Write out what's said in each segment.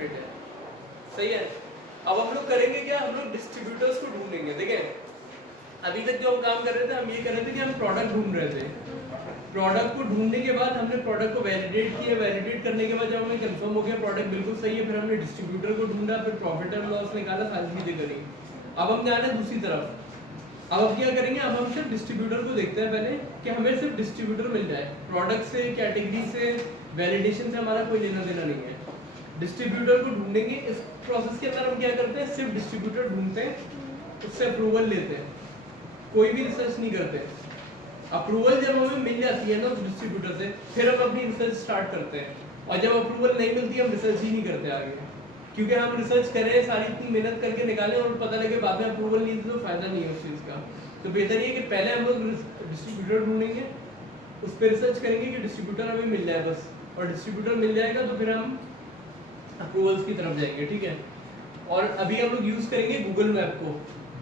Separate है, सही है। अब हम लोग करेंगे क्या, हम लोग डिस्ट्रीब्यूटर्स को ढूंढेंगे। देखिए अभी तक जो हम काम कर रहे थे, हम ये कर रहे थे कि हम प्रोडक्ट ढूंढ रहे थे। प्रोडक्ट को ढूंढने के बाद हमने प्रोडक्ट को वैलिडेट किया, वैलिडेट करने के बाद जब हमें कंफर्म हो गया प्रोडक्ट बिल्कुल सही है, फिर हमने डिस्ट्रीब्यूटर को ढूंढा, फिर प्रॉफिट एंड लॉस निकाला, सारी चीजें करी। अब हम जा रहे हैं दूसरी तरफ। अब हम क्या करेंगे, अब हम सिर्फ डिस्ट्रीब्यूटर को देखते हैं पहले कि हमें सिर्फ डिस्ट्रीब्यूटर मिल जाए। प्रोडक्ट से, कैटेगरी से, वैलिडेशन से हमारा कोई लेना देना नहीं है। डिस्ट्रीब्यूटर को ढूंढेंगे। इस प्रोसेस के अंदर हम क्या करते हैं, सिर्फ डिस्ट्रीब्यूटर ढूंढते हैं, उससे अप्रूवल लेते हैं, कोई भी रिसर्च नहीं करते। अप्रूवल जब हमें मिल जाती है ना उस डिस्ट्रीब्यूटर से, फिर हम अपनी रिसर्च स्टार्ट करते हैं। और जब अप्रूवल नहीं मिलती हम रिसर्च ही नहीं करते आगे, क्योंकि हम रिसर्च करें, सारी इतनी मेहनत करके निकालें और पता लगे बाद में अप्रूवल नहीं दी तो फायदा नहीं है उस चीज़ का। तो बेहतर ये कि पहले हम लोग डिस्ट्रीब्यूटर ढूंढेंगे, उस पर रिसर्च करेंगे कि डिस्ट्रीब्यूटर हमें मिल जाए बस, और डिस्ट्रीब्यूटर मिल जाएगा तो फिर हम अप्रूवल्स की तरफ जाएंगे, ठीक है। और अभी हम लोग यूज़ करेंगे गूगल मैप को,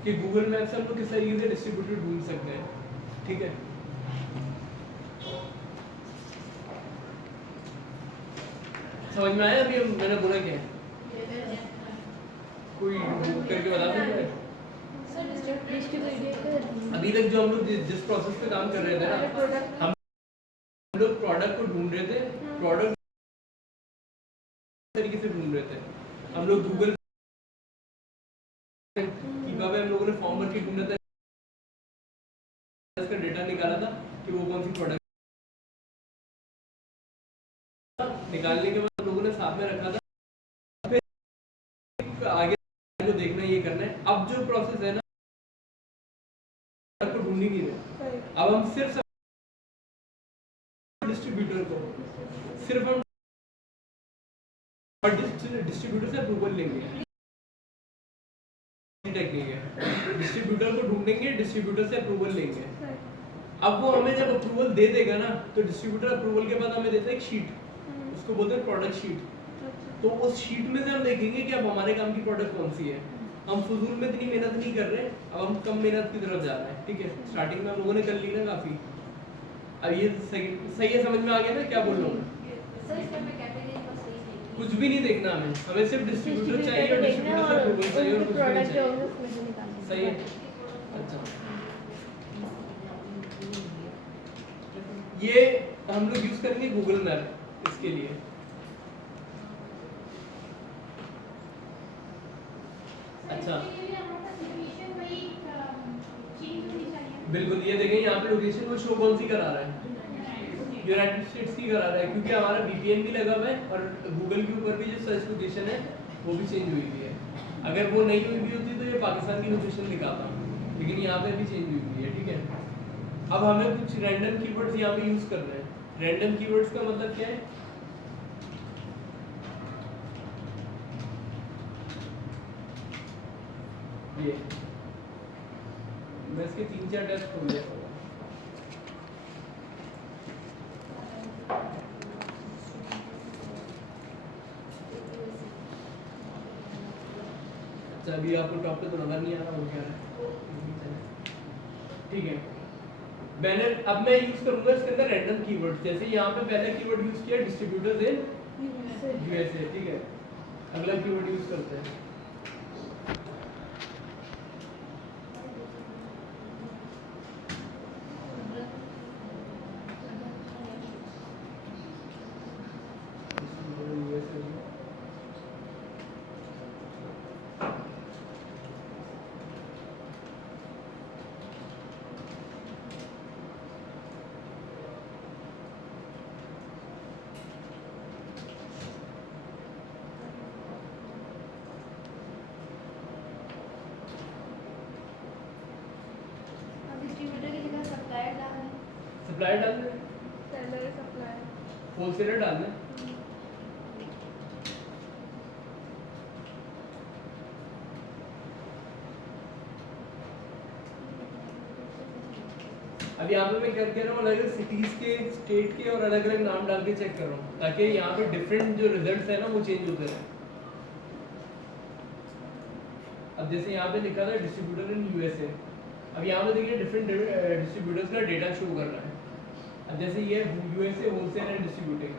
कि गूगल मैप से हम लोग किस तरीके से डिस्ट्रीब्यूटर ढूंढ सकते हैं, ठीक है। समझ में आया अभी मैंने बोला क्या है? कोई करके बता सकते हैं? अभी तक जो हम लोग जिस प्रोसेस पे काम कर रहे थे ना, हम लोग प्रोडक्ट को ढूंढ रहे थे, प्रोडक्ट तरीके से ढूंढ रहे थे। हम लोग गूगल हम लोगों ने फॉर्म भर के ढूंढा था, इसका डेटा निकाला था कि वो कौन सी प्रोडक्ट, निकालने के बाद लोगों ने साथ में रखा था, फिर आगे जो देखना है ये करना है। अब जो प्रोसेस है ना, को ढूंढ ही नहीं रहे, अब हम सिर्फ डिस्ट्रीब्यूटर को सिर्फ हम डिस्ट्रीब्यूटर से अप्रूवल लेंगे, टेक्निक है। डिस्ट्रीब्यूटर को ढूंढेंगे, डिस्ट्रीब्यूटर से अप्रूवल लेंगे। अब वो हमें जब अप्रूवल दे देगा ना, तो डिस्ट्रीब्यूटर अप्रूवल के बाद हमें देता है एक शीट, उसको बोलते हैं प्रोडक्ट शीट। तो उस शीट में से हम देखेंगे कि अब हमारे काम की प्रोडक्ट कौन सी है। हम फजूल में इतनी मेहनत नहीं कर रहे, अब हम कम मेहनत की तरफ जा रहे हैं, ठीक है। स्टार्टिंग में हम लोगों ने कर ली ना काफी, अब ये सही है, समझ में आ गया ना क्या बोल रहा हूँ? कुछ भी नहीं देखना हमें सिर्फ डिस्ट्रीब्यूटर चाहिए और डिस्ट्रीब्यूटर से अप्रूवल चाहिए और कुछ भी नहीं चाहिए, सही है। अच्छा, ये हम लोग यूज करेंगे गूगल मैप इसके लिए। अच्छा, बिल्कुल, ये देखें यहाँ पे लोकेशन वो शो कौन सी करा रहा है, यूनाइटेड स्टेट्स की करा रहा है, क्योंकि हमारा VPN भी लगा हुआ है और गूगल के ऊपर भी जो सर्च लोकेशन है वो भी चेंज हुई हुई है। अगर वो नहीं हुई भी होती तो ये पाकिस्तान की लोकेशन दिखाता, लेकिन यहाँ पे भी चेंज हुई हुई है, ठीक है। अब हमें कुछ रैंडम कीवर्ड्स यहाँ पे यूज करना है। रैंडम कीवर्ड्स का मतलब क्या है, ये मैं इसके 3-4 टेस्ट खोल लेता हूँ। अभी आपको टॉप पे तो नजर नहीं आ रहा, वो क्या है, ठीक है। मैंने अब मैं यूज करूंगा इसके अंदर रैंडम कीवर्ड, जैसे यहाँ पे पहला कीवर्ड यूज किया डिस्ट्रीब्यूटर्स इन USA, ठीक है। अगला कीवर्ड यूज करते हैं, सप्लायर डालना है, सेलर सप्लायर, होलसेलर डालना है। अब यहाँ पे मैं क्या कह रहा हूँ, अलग अलग सिटीज के, स्टेट के और अलग अलग नाम डाल के चेक कर रहा हूँ, ताकि यहाँ पे डिफरेंट जो रिजल्ट्स है ना वो चेंज होते रहे। अब जैसे यहाँ पे लिखा था डिस्ट्रीब्यूटर इन USA, अब यहाँ पे देखिए डिफरेंट डिस्ट्रीब्यूटर्स का डेटा शो कर रहा है। अब जैसे ये USA होलसेल एंड डिस्ट्रीब्यूटिंग,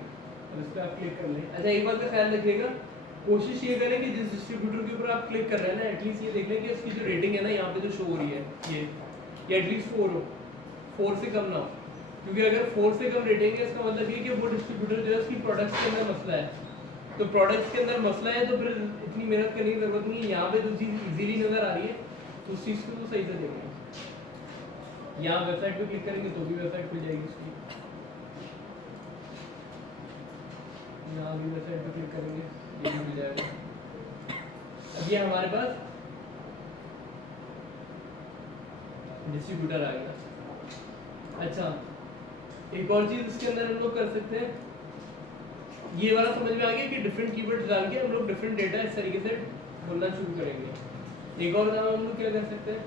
अब इस पर आप क्लिक कर लें। अच्छा, एक बात का ख्याल रखिएगा, कोशिश ये करें कि जिस डिस्ट्रीब्यूटर के ऊपर आप क्लिक कर रहे हैं ना एटलीस्ट ये देख लें कि उसकी जो रेटिंग है ना यहाँ पे जो शो हो रही है ये एटलीस्ट 4 हो, 4 से कम ना हो, क्योंकि अगर 4 से कम रेटिंग है इसका मतलब ये कि वो डिस्ट्रीब्यूटर जो है उसकी प्रोडक्ट्स के अंदर मसला है। तो प्रोडक्ट्स के अंदर मसला है तो फिर इतनी मेहनत करने की जरूरत नहीं है। यहाँ पे जो चीज़ इजीली नज़र आ रही है तो उस चीज़ को तो सही से देखेंगे। यहाँ वेबसाइट पे क्लिक करेंगे तो भी वेबसाइट खुल जाएगी उसकी, यहाँ भी वेबसाइट पे क्लिक करेंगे ये भी मिल जाएगा। अब ये हमारे पास डिस्ट्रीब्यूटर आ गया। अच्छा एक और चीज़ इसके अंदर हम लोग कर सकते हैं, ये वाला समझ में आ गया कि डिफरेंट कीवर्ड्स डाल के हम लोग डिफरेंट डेटा इस तरीके से बोलना शुरू करेंगे। एक और काम हम लोग क्या कर सकते हैं,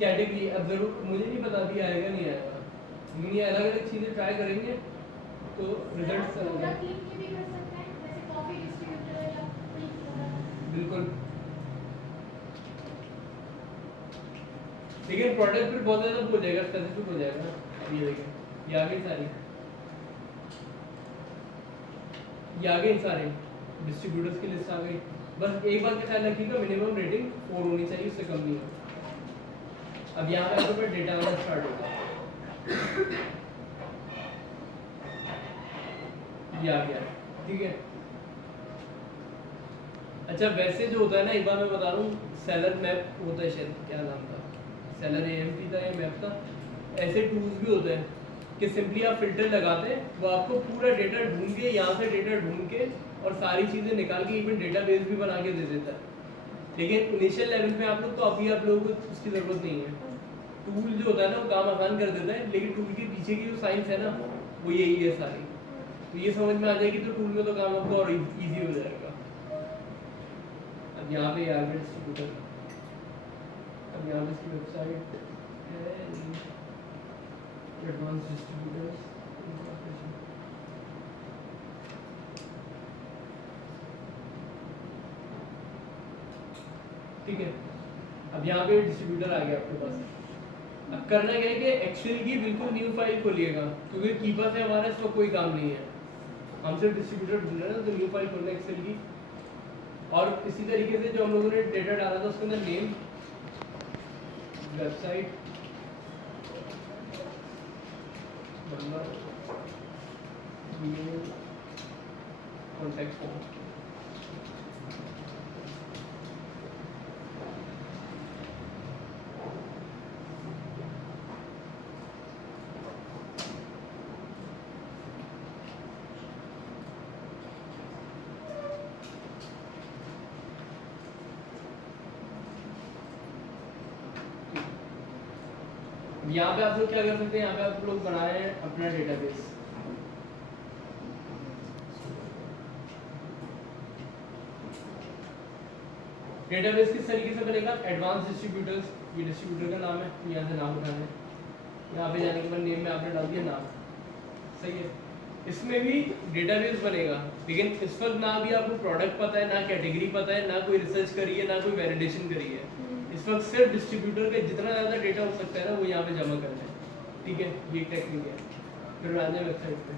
कैटेगरी। अब जरूर मुझे नहीं पता अभी आएगा नहीं आएगा, नहीं अलग अलग चीज़ें ट्राई करेंगे तो रिजल्ट बिल्कुल। लेकिन प्रोडक्ट फिर बहुत ज़्यादा हो जाएगा, स्पेसिफिक हो जाएगा ना। ये देखें ये आ गई सारी, ये आ गई सारे डिस्ट्रीब्यूटर्स की लिस्ट आ गई। बस एक बात का ख्याल रखिएगा मिनिमम रेटिंग 4 होनी चाहिए, उससे कम नहीं हो। अब यहाँ पे आपके पास डेटा आना स्टार्ट होगा, ये आ गया ठीक है। अच्छा वैसे जो होता है ना एक बार मैं बता रहा हूँ, सेलर मैप होता है शायद, क्या नाम था, सेलर AMP था या मैप था, ऐसे टूल्स भी होते हैं कि सिंपली आप फिल्टर लगाते हैं वो आपको पूरा डेटा ढूंढ के यहाँ से डेटा ढूंढ के और सारी चीज़ें निकाल के इवन डेटाबेस भी बना के दे देता है। लेकिन इनिशियल लेवल पे आप लोग तो अभी आप लोगों को उसकी ज़रूरत नहीं है। टूल जो होता है ना वो काम आसान कर देता है, लेकिन टूल के पीछे की जो साइंस है ना वो यही है सारी। तो ये समझ में आ जाएगी तो टूल में तो काम आपको और इजी हो जाएगा। अब यहाँ पे यार डिस्ट्रीब्यूटर, अब यहाँ पे इसकी वेबसाइट है एडवांस डिस्ट्रीब्यूटर्स, ठीक है। अब यहाँ पे डिस्ट्रीब्यूटर आ गया आपके पास। अब करना क्या है कि एक्सेल की बिल्कुल न्यू फाइल खोलिएगा, क्योंकि कीपर से हमारा इसका कोई काम नहीं है, हम सिर्फ डिस्ट्रीब्यूटर ढूंढ रहे हैं ना। तो न्यू फाइल खोलना एक्सेल की, और इसी तरीके से जो हम लोगों ने डेटा डाला था उसके अंदर name, website, number, email, contact form, यहाँ पे आप लोग क्या कर सकते हैं, यहाँ पे आप लोग बनाए हैं अपना डेटाबेस। डेटाबेस किस तरीके से बनेगा, एडवांस डिस्ट्रीब्यूटर्स, ये डिस्ट्रीब्यूटर का नाम है, यहाँ से नाम उठाना है, यहाँ पे जाने के बाद नेम में आपने डाल दिया नाम, सही है। इसमें भी डेटाबेस बनेगा, लेकिन इस वक्त ना भी आपको प्रोडक्ट पता है, ना कैटेगरी पता है, ना कोई रिसर्च करी है, ना कोई वैलिडेशन करी है। इस वक्त सिर्फ डिस्ट्रीब्यूटर का जितना ज़्यादा डेटा हो सकता है ना वो यहाँ पे जमा करना है, ठीक है। ये टेक्निक है। फिर आ जाए वेबसाइट पे,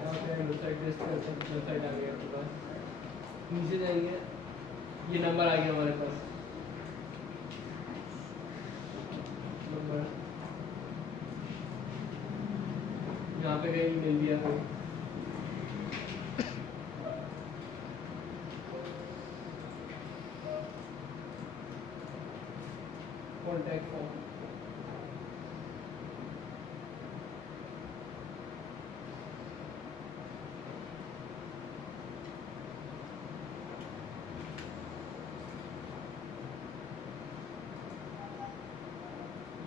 यहाँ पे वेबसाइट टेस्ट करते हैं, वेबसाइट आ गई आपके पास, नीचे जाएंगे, ये नंबर आ गया हमारे पास, नंबर यहाँ पे कहीं मिल दिया कोई, कॉन्टैक्ट फॉर्म,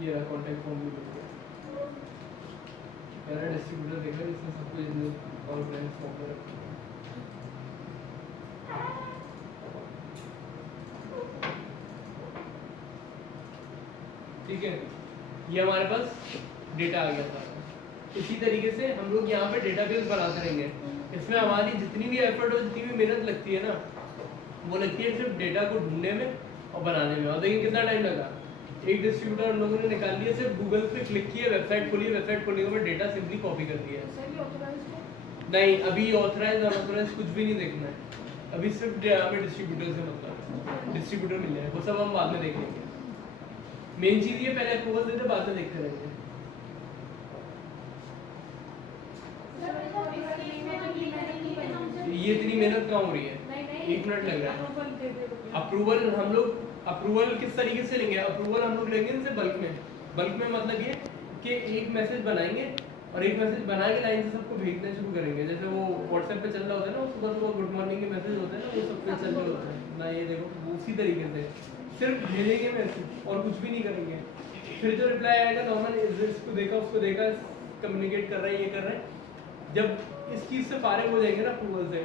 ये रहा कॉन्टैक्ट फॉर्म भी मिल गया। मेरा डिस्ट्रीब्यूटर देखा जिसने सब कुछ ऑर्गेनाइज फॉर्म में रखा, ठीक है। ये हमारे पास डेटा आ गया था। इसी तरीके से हम लोग यहाँ पे डेटाबेस बनाते रहेंगे। इसमें हमारी जितनी भी एफर्ट और जितनी भी मेहनत लगती है ना, वो लगती है सिर्फ डेटा को ढूंढने में और बनाने में। और देखिए कितना टाइम लगा, एक डिस्ट्रीब्यूटर हम लोगों ने निकाल लिया, सिर्फ गूगल पे क्लिक किया, वेबसाइट खोली, वेबसाइट खोलने के बाद डेटा सिंपली कॉपी कर दिया। नहीं, अभी ऑथराइज अनऑथराइज कुछ भी नहीं देखना है, अभी सिर्फ हमें डिस्ट्रीब्यूटर से मतलब डिस्ट्रीब्यूटर मिल जाए, वो सब हम बाद में देख लेंगे। मेन चीज ये पहले अप्रूवल देते, बाद में देखते रहेंगे। ये इतनी मेहनत कहाँ हो रही है, 1 मिनट लग रहा है। अप्रूवल हम लोग अप्रूवल किस तरीके से लेंगे, अप्रूवल हम लोग लेंगे इनसे बल्क में। बल्क में मतलब ये कि एक मैसेज बनाएंगे और एक मैसेज बना के लाइन से सबको भेजना शुरू करेंगे। जैसे वो व्हाट्सएप पे चल रहा होता है ना, सुबह सुबह गुड मॉर्निंग के मैसेज होते हैं ना, वो सब पे चल रहे होते हैं ना। ये देखो उसी तरीके से सिर्फ भेजेंगे मैसेज और कुछ भी नहीं करेंगे। फिर जो रिप्लाई आएगा नॉर्मल, इसको देखा उसको देखा, कम्युनिकेट कर रहे हैं, ये कर रहे हैं। जब इस चीज़ से फारिग हो जाएंगे ना अप्रूवल से,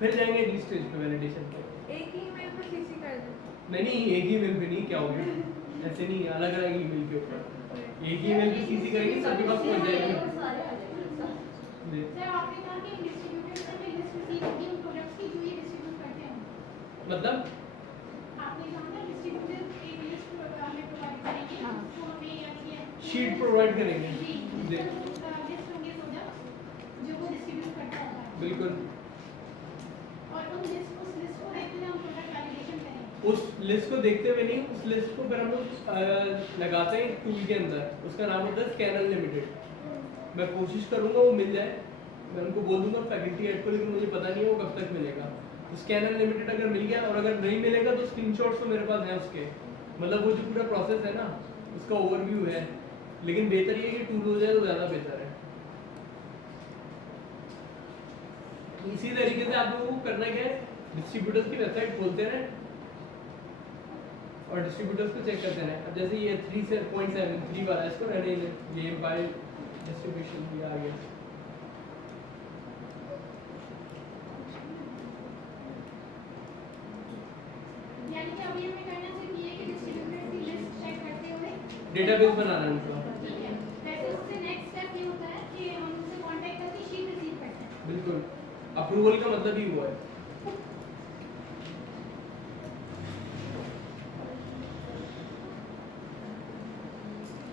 फिर जाएंगे अगली स्टेज पे, वैलिडेशन पे। एक ही ईमेल पे सीसी कर दो। नहीं, एक ही ईमेल पे नहीं, क्या हो गया, ऐसे नहीं, अलग अलग ईमेल के ऊपर। एक ही ईमेल पे सीसी करेंगे, सबके पास पहुंच जाएगा। सर आपने कहा कि डिस्ट्रीब्यूटर से भी लिस्ट रिसीव होगी उन प्रोडक्ट्स की जो ये डिस्ट्रीब्यूट करते हैं, मतलब आपने कहा ना डिस्ट्रीब्यूटर एक लिस्ट हमें प्रोवाइड करेंगे, उसको हमें या शीट प्रोवाइड करेंगे। जी लिस्ट होंगे प्रोडक्ट्स जो वो डिस्ट्रीब्यूट करता होगा, बिल्कुल। और उस लिस्ट को देखते हुए हम प्रोडक्ट वैलिडेशन करेंगे। उस लिस्ट को देखते हुए नहीं, उस लिस्ट को फिर हम लोग लगाते हैं टूल के अंदर, उसका नाम होता है स्कैनर लिमिटेड। मैं कोशिश करूंगा वो मिल जाए, मैं उनको बोल दूंगा फैकल्टी ऐड को, लेकिन मुझे पता नहीं है वो कब तक मिलेगा। तो स्कैनर लिमिटेड अगर मिल गया, और अगर नहीं मिलेगा तो स्क्रीनशॉट्स तो मेरे पास हैं उसके, मतलब वो जो पूरा प्रोसेस है ना उसका ओवरव्यू है। लेकिन बेहतर ये है कि टूल हो जाए तो ज़्यादा बेहतर है। इसी तरीके से आप लोगों को करना क्या है, डिस्ट्रीब्यूटर्स की वेबसाइट खोलते रहें और डिस्ट्रीब्यूटर्स को चेक करते रहें। अब जैसे ये 3.73 वाला है, इसको रहने दें, ये बाय डिस्ट्रीब्यूशन भी आ गया। यानी कि अभी हमें करना सिर्फ ये कि डिस्ट्रीब्यूटर की लिस्ट चेक करते हुए डेटाबेस बनाना है उनका। ठीक है, वैसे उससे नेक्स्ट स्टेप ये होता है कि हम उनसे कांटेक्ट करके शीट रिसीव करते हैं। बिल्कुल, अप्रूवल का मतलब ही हुआ है।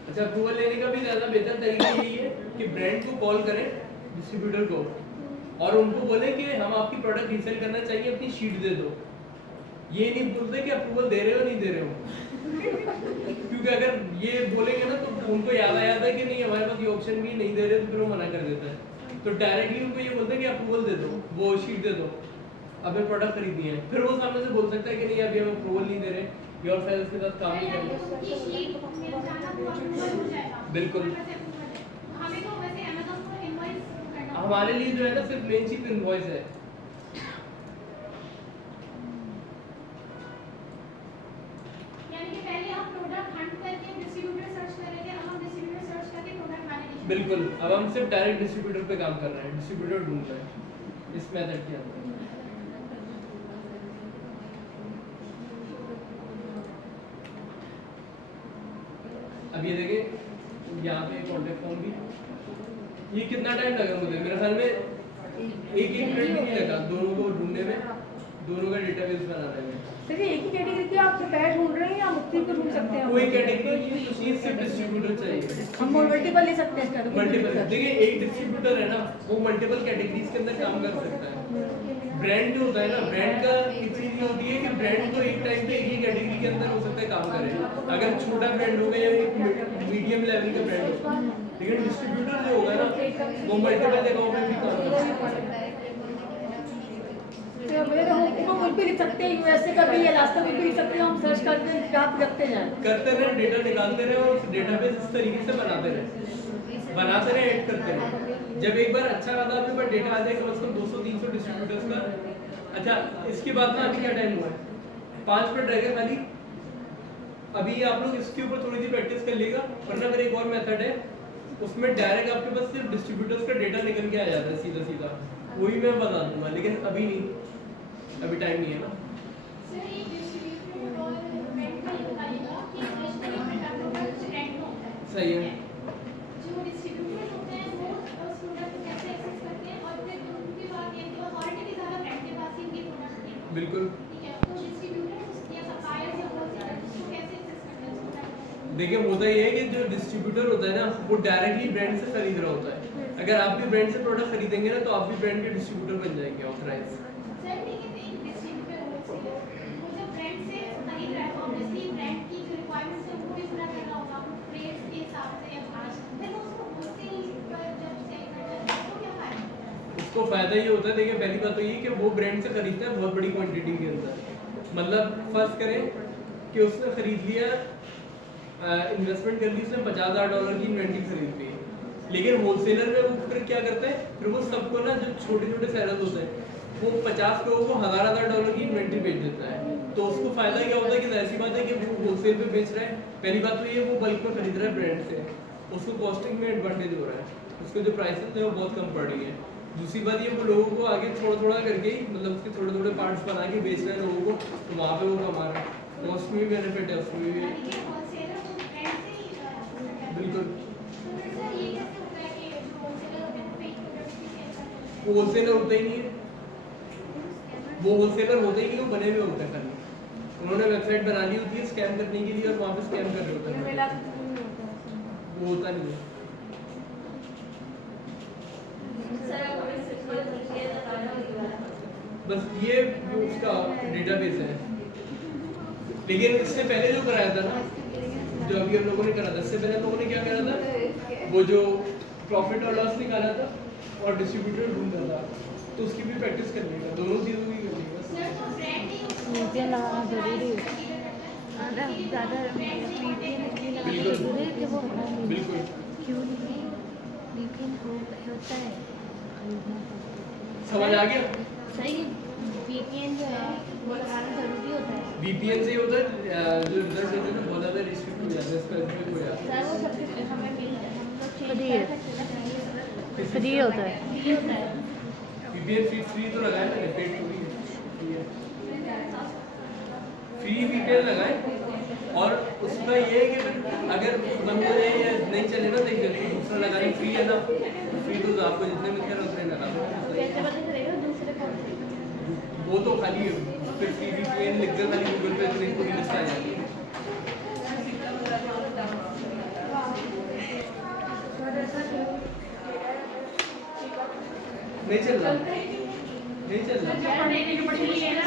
अच्छा, अप्रूवल लेने का भी ज़्यादा बेहतर तरीका यही है कि ब्रांड को कॉल करें, डिस्ट्रीब्यूटर को, और उनको बोले कि हम आपकी प्रोडक्ट रीसेल करना चाहिए, अपनी शीट दे दो। ये नहीं बोलते कि अप्रूवल दे रहे हो नहीं दे रहे हो क्योंकि अगर ये बोलेंगे ना तो उनको याद आ जाता है कि नहीं हमारे पास ये ऑप्शन भी नहीं दे रहे, तो फिर वो मना कर देता है। तो डायरेक्टली उनको ये बोलते हैं कि अप्रूवल दे दो, वो शीट दे दो, हमें प्रोडक्ट खरीदनी है। फिर वो सामने से बोल सकता है कि नहीं अभी हम अप्रूवल नहीं दे रहे, योर सेल्स के साथ काम नहीं कर रहे। उनकी शीट मिल जाना तो अप्रूवल हो जाएगा। बिल्कुल। हमें तो वैसे अमेज़न को इनवॉइस करना हमारे लिए जो है ना सिर्फ मेन चीज इनवॉइस है। यानी कि पहले हम प्रोडक्ट हंट करके डिस्ट्रीब्यूटर सर्च कर रहे थे, अब हम डिस्ट्रीब्यूटर सर्च करके प्रोडक्ट वैलिडेशन। बिल्कुल, अब हम सिर्फ डायरेक्ट डिस्ट्रीब्यूटर पे काम कर रहे हैं, डिस्ट्रीब्यूटर ढूंढ रहे हैं इस मेथड के अंदर। अब ये देखिए यहाँ पे कॉन्टेक्ट फॉर्म भी, ये कितना टाइम लगा मुझे, मेरे ख्याल में एक मिनट भी नहीं लगा दोनों को ढूंढने में, दोनों का डेटाबेस बनाने में। चलिए एक ही कैटेगरी के आप सप्लायर ढूंढ रहे हैं या मुख्तलिफ को ढूंढ सकते हैं? कोई कैटेगरी नहीं है, चाहिए सिर्फ डिस्ट्रीब्यूटर चाहिए। हम मल्टीपल ले सकते हैं इसका, तो कोई मल्टीपल, दिक्कत नहीं। देखिए एक डिस्ट्रीब्यूटर है ना, वो मल्टीपल कैटेगरीज के अंदर काम कर सकता है। ब्रांड जो होता है ना, ब्रांड का एक चीज ये होती है कि ब्रांड को एक टाइम पे एक ही कैटेगरी के अंदर हो सकता है काम करे। अगर छोटा ब्रांड होगा या एक मीडियम लेवल का ब्रांड होगा, लेकिन डिस्ट्रीब्यूटर जो होगा ना वो मल्टीपल जगहों पे भी काम कर सकता है। तो मुझे तो हुक्म कुछ भी लिख सकते हैं, यूएसए का भी या रास्ता कुछ भी लिख सकते हैं, हम सर्च करके याद रखते जाएं। करते रहे, डेटा निकालते रहे और डेटाबेस इस तरीके से बनाते रहे, ऐड करते रहे। जब एक बार अच्छा रहा आपके पास डेटा आ जाए कम से कम 200-300 डिस्ट्रीब्यूटर्स का। अच्छा, इसके बाद ना अभी क्या टाइम हुआ है, 5 मिनट रह गए खाली। अभी आप लोग इसके ऊपर थोड़ी सी प्रैक्टिस कर लेगा, वरना फिर एक और मेथड है, उसमें डायरेक्ट आपके पास सिर्फ डिस्ट्रीब्यूटर्स का डेटा निकल के आ जाता है सीधा सीधा, वही मैं बता दूंगा, लेकिन अभी नहीं, अभी टाइम नहीं है ना। सर ये डिस्ट्रीब्यूटर और ब्रांड का ये बताइएगा कि डिस्ट्रीब्यूटर का प्रोडक्ट ब्रांड में होता है। सही है। जो डिस्ट्रीब्यूटर होते हैं बिल्कुल। ठीक है, तो डिस्ट्रीब्यूटर या सप्लायर या होलसेलर उसको कैसे एक्सेस करना है उसको? देखिए होता ये है कि जो डिस्ट्रीब्यूटर होता है ना वो डायरेक्टली ब्रांड से खरीद रहा होता है। अगर आप भी ब्रांड से प्रोडक्ट खरीदेंगे ना तो आप भी ब्रांड के डिस्ट्रीब्यूटर बन जाएंगे ऑथराइज। सर लेकिन एक डिस्ट्रीब्यूटर होलसेलर वो जब ब्रांड से खरीद रहा है तो ऑब्वियसली ब्रांड की जो रिक्वायरमेंट्स है उनको भी पूरा कर रहा होगा रेट्स के हिसाब से या कुछ, फिर वो उसको होलसेल पर जब सेल करता है तो क्या फायदा होता है? उसको फायदा ये होता है, देखिए पहली बात तो ये कि वो ब्रांड से खरीदता है बहुत बड़ी क्वांटिटी के अंदर। मतलब फर्स्ट करें कि उसने खरीद लिया, इन्वेस्टमेंट कर ली उसने $50,000 की इन्वेंट्री खरीद ली, लेकिन होलसेलर में वो फिर क्या करता है, फिर वो सबको ना जो छोटे छोटे सेलर्स होते हैं वो 50 लोगों को $1,000 की इन्वेंट्री बेच देता है। तो उसको फायदा क्या होता है कि ऐसी बात है कि वो होलसेल पे बेच रहा है। पहली बात तो ये वो बल्क में खरीद रहा है ब्रांड से, उसको कॉस्टिंग में एडवांटेज हो रहा है, उसके जो प्राइसेस है वो बहुत कम पड़ रही है। दूसरी बात ये वो लोगों को आगे थोड़ा थोड़ा करके ही मतलब उसके थोड़े थोड़े पार्ट्स बना के बेच रहे हैं लोगों को, तो वहाँ पे वो कमा रहा है, कॉस्ट में भी बेनिफिट है उसमें भी। यानी कि होलसेलर वो ब्रांड से ही करता है। बिल्कुल। तो फिर सर ये कैसे होता है कि जो होलसेलर होते हैं वो फेक प्रोडक्ट्स की सेल करते हैं? वो होलसेलर होता ही नहीं है, वो होलसेलर होते ही नहीं, वो बने हुए होते हैं खाली। उन्होंने वेबसाइट बना ली होती है स्कैम करने के लिए और वहाँ पे स्कैम कर रहे होते हैं, वो होता नहीं है। बस ये उसका डेटाबेस है। लेकिन इससे पहले जो कराया था ना, जो अभी हम लोगों ने करा था, इससे पहले हम लोगों ने क्या करा था, वो जो प्रॉफिट और लॉस निकाला था और डिस्ट्रीब्यूटर ढूंढा था, तो उसकी भी प्रैक्टिस करनी है, दोनों चीज़ों की करनी है बस। सर तो ब्रांड ही VPN लगाना जरूरी है। ज़्यादा VPN लगाना बिल्कुल। जरूरी है कि वो हटा नहीं। बिल्कुल क्यों नहीं? VPN होता है खरीदना पड़ता है। समझ आ गया। सही है, VPN जो है वो लगाना जरूरी होता है। VPN से होता है जो रिजल्ट होते हैं ना बहुत ज़्यादा रिस्ट्रिक्ट हो जाता है, स्पेसिफिक हो जाता है। सर वो सब कुछ हमें मिल जाए, हम लोग चेंज कर सकते हैं। फ्री होता है। फ्री होता है। VPN फ्री तो लगाए ना, पेड थोड़ी है, फ्री VPN लगाए। और उसका ये है कि फिर अगर बंद हो जाए या नहीं चले ना देखिए तो दूसरा लगाने फ्री है ना, फ्री तो आपको जितने मिलते हैं उतने लगा दो। कैसे पता चलेगा दूसरे कौन से? वो तो खाली फिर फ्री VPN लिख कर खाली गूगल पे लिंक पूरी लिस्ट आ जाएगी। नहीं चल रहा, नहीं चल रहा।